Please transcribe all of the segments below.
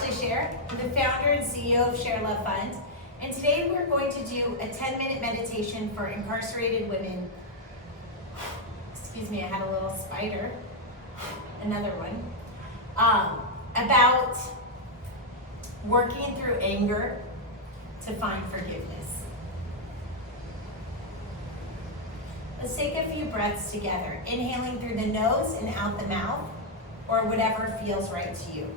I'm the founder and CEO of ShareLove.Fund, and today we're going to do a 10-minute meditation for incarcerated women. Excuse me, I had a little spider, another one, about working through anger to find forgiveness. Let's take a few breaths together, inhaling through the nose and out the mouth, or whatever feels right to you.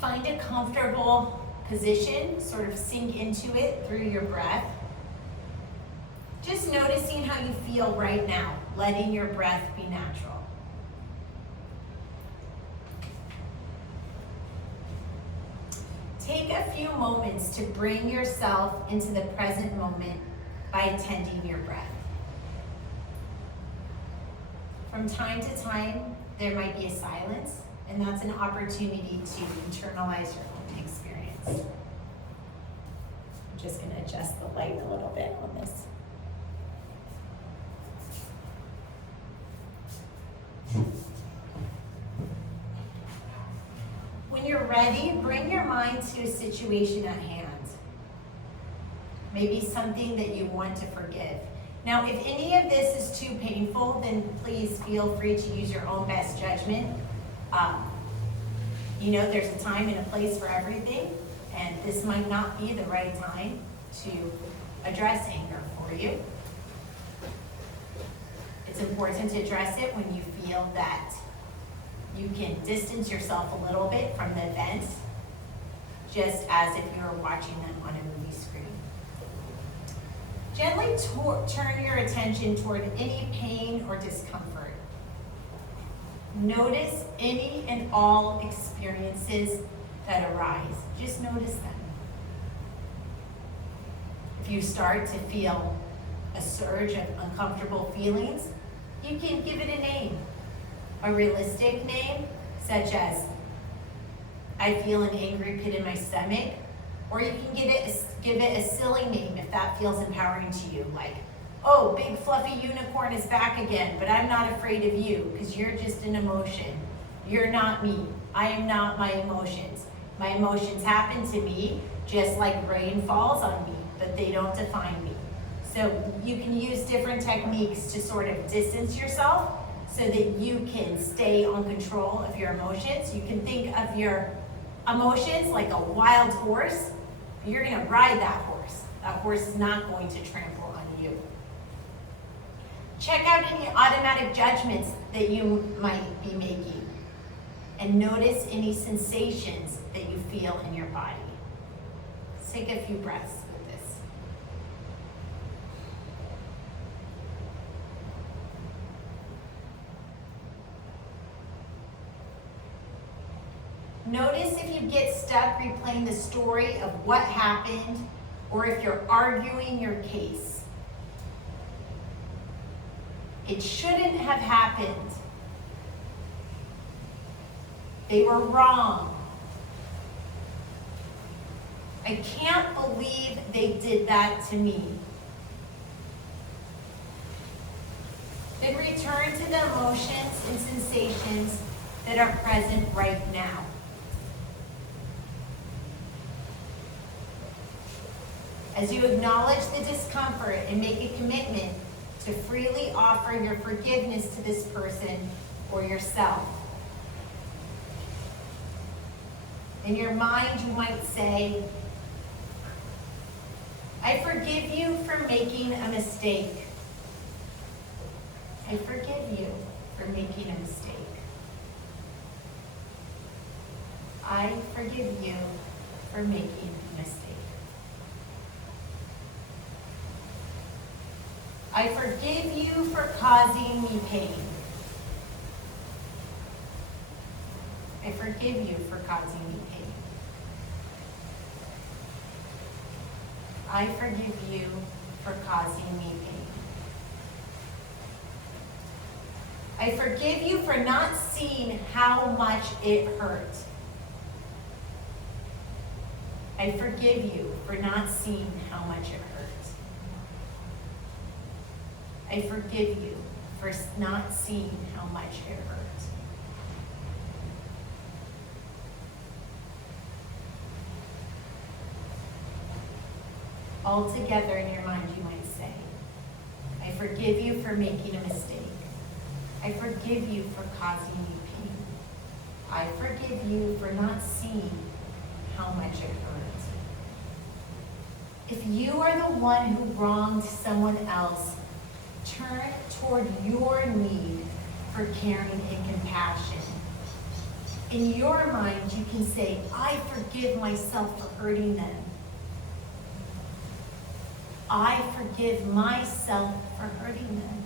Find a comfortable position, sort of sink into it through your breath. Just noticing how you feel right now, letting your breath be natural. Take a few moments to bring yourself into the present moment by attending your breath. From time to time, there might be a silence, and that's an opportunity to internalize your own experience. I'm just going to adjust the light a little bit on this. When you're ready, bring your mind to a situation at hand. Maybe something that you want to forgive. Now, if any of this is too painful, then please feel free to use your own best judgment. There's a time and a place for everything, and this might not be the right time to address anger for you. It's important to address it when you feel that you can distance yourself a little bit from the event, just as if you were watching them on a movie screen. Gently turn your attention toward any pain or discomfort. Notice any and all experiences that arise. Just notice them. If you start to feel a surge of uncomfortable feelings, you can give it a name. A realistic name, such as, I feel an angry pit in my stomach, or you can give it a silly name if that feels empowering to you, like, oh, big fluffy unicorn is back again, but I'm not afraid of you because you're just an emotion. You're not me. I am not my emotions. My emotions happen to me just like rain falls on me, but they don't define me. So you can use different techniques to sort of distance yourself so that you can stay on control of your emotions. You can think of your emotions like a wild horse. You're going to ride that horse. That horse is not going to trample on you. Check out any automatic judgments that you might be making, and notice any sensations that you feel in your body. Let's take a few breaths with this. Notice if you get stuck replaying the story of what happened, or if you're arguing your case. It shouldn't have happened. They were wrong. I can't believe they did that to me. Then return to the emotions and sensations that are present right now. As you acknowledge the discomfort and make a commitment to freely offer your forgiveness to this person or yourself. In your mind, you might say, I forgive you for making a mistake. I forgive you for making a mistake. I forgive you for making a mistake. I forgive you for causing me pain. I forgive you for causing me pain. I forgive you for causing me pain. I forgive you for not seeing how much it hurt. I forgive you for not seeing how much it hurt. I forgive you for not seeing how much it hurt. All together in your mind, you might say, I forgive you for making a mistake. I forgive you for causing me pain. I forgive you for not seeing how much it hurt. If you are the one who wronged someone else, turn toward your need for caring and compassion. In your mind, you can say, I forgive myself for hurting them. I forgive myself for hurting them.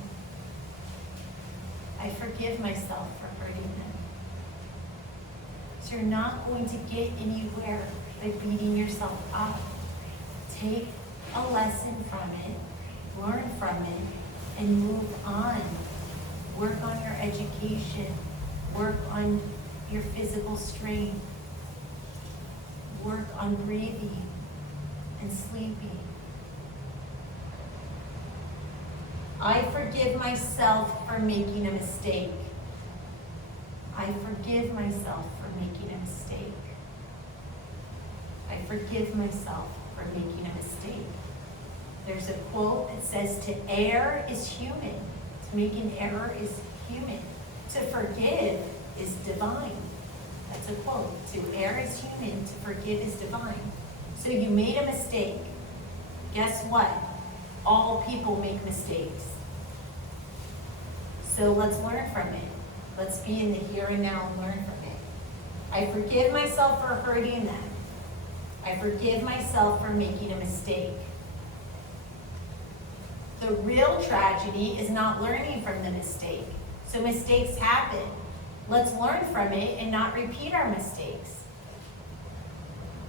I forgive myself for hurting them. So you're not going to get anywhere by beating yourself up. Take a lesson from it, learn from it, and move on. Work on your education. Work on your physical strength. Work on breathing and sleeping. I forgive myself for making a mistake. I forgive myself for making a mistake. I forgive myself for making a mistake. There's a quote that says, to err is human. To make an error is human. To forgive is divine. That's a quote. To err is human. To forgive is divine. So you made a mistake. Guess what? All people make mistakes. So let's learn from it. Let's be in the here and now and learn from it. I forgive myself for hurting them. I forgive myself for making a mistake. The real tragedy is not learning from the mistake. So mistakes happen. Let's learn from it and not repeat our mistakes.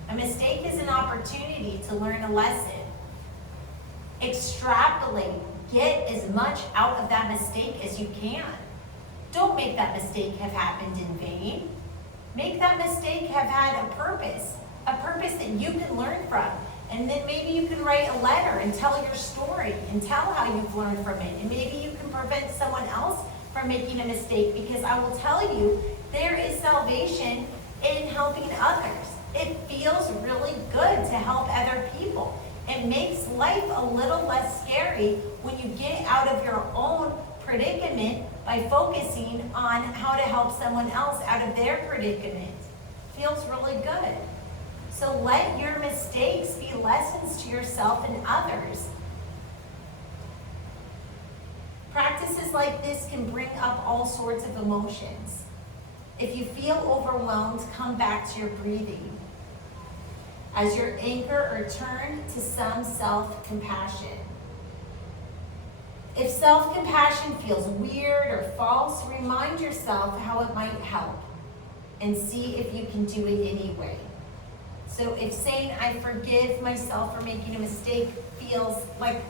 A mistake is an opportunity to learn a lesson. Extrapolate. Get as much out of that mistake as you can. Don't make that mistake have happened in vain. Make that mistake have had a purpose that you can learn from. And then maybe you can write a letter and tell your story and tell how you've learned from it. And maybe you can prevent someone else from making a mistake, because I will tell you, there is salvation in helping others. It feels really good to help other people. It makes life a little less scary when you get out of your own predicament by focusing on how to help someone else out of their predicament. Feels really good. So let your mistakes be lessons to yourself and others. Practices like this can bring up all sorts of emotions. If you feel overwhelmed, come back to your breathing as your anchor, or turn to some self-compassion. If self-compassion feels weird or false, remind yourself how it might help and see if you can do it anyway. So if saying I forgive myself for making a mistake feels like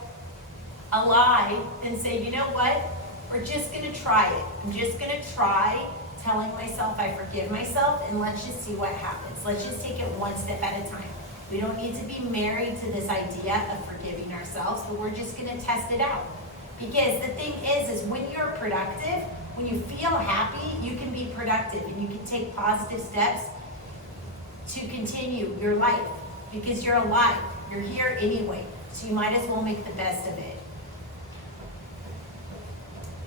a lie, then say, you know what? We're just gonna try it. I'm just gonna try telling myself I forgive myself, and let's just see what happens. Let's just take it one step at a time. We don't need to be married to this idea of forgiving ourselves, but we're just gonna test it out. Because the thing is when you're productive, when you feel happy, you can be productive and you can take positive steps to continue your life, because you're alive. You're here anyway, so you might as well make the best of it.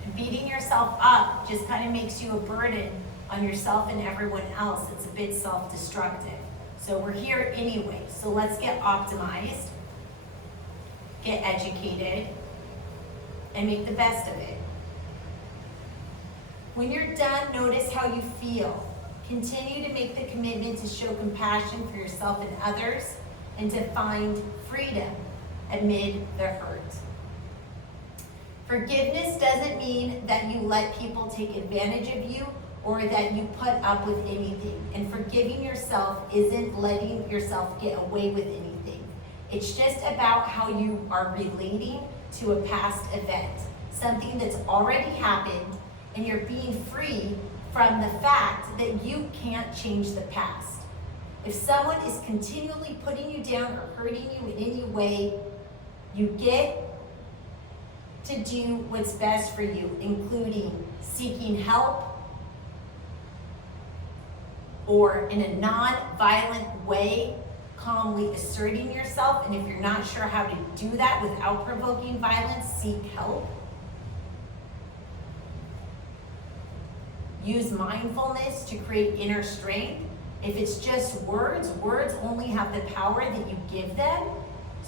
And beating yourself up just kind of makes you a burden on yourself and everyone else. It's a bit self-destructive. So we're here anyway, so let's get optimized, get educated, and make the best of it. When you're done, notice how you feel. Continue to make the commitment to show compassion for yourself and others, and to find freedom amid the hurt. Forgiveness doesn't mean that you let people take advantage of you or that you put up with anything. And forgiving yourself isn't letting yourself get away with anything. It's just about how you are relating to a past event, something that's already happened, and you're being free from the fact that you can't change the past. If someone is continually putting you down or hurting you in any way, you get to do what's best for you, including seeking help or in a non-violent way, calmly asserting yourself. And if you're not sure how to do that without provoking violence, seek help. Use mindfulness to create inner strength. If it's just words, words only have the power that you give them.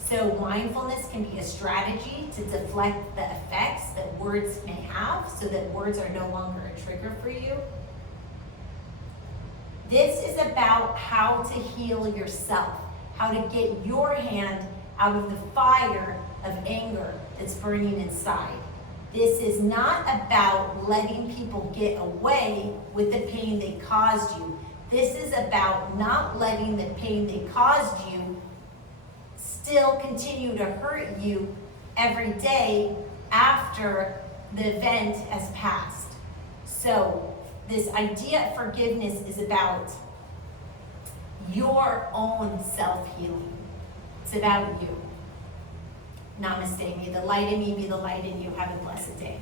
So mindfulness can be a strategy to deflect the effects that words may have so that words are no longer a trigger for you. This is about how to heal yourself, how to get your hand out of the fire of anger that's burning inside. This is not about letting people get away with the pain they caused you. This is about not letting the pain they caused you still continue to hurt you every day after the event has passed. So this idea of forgiveness is about your own self-healing. It's about you. Namaste. May the light in me be the light in you. Have a blessed day.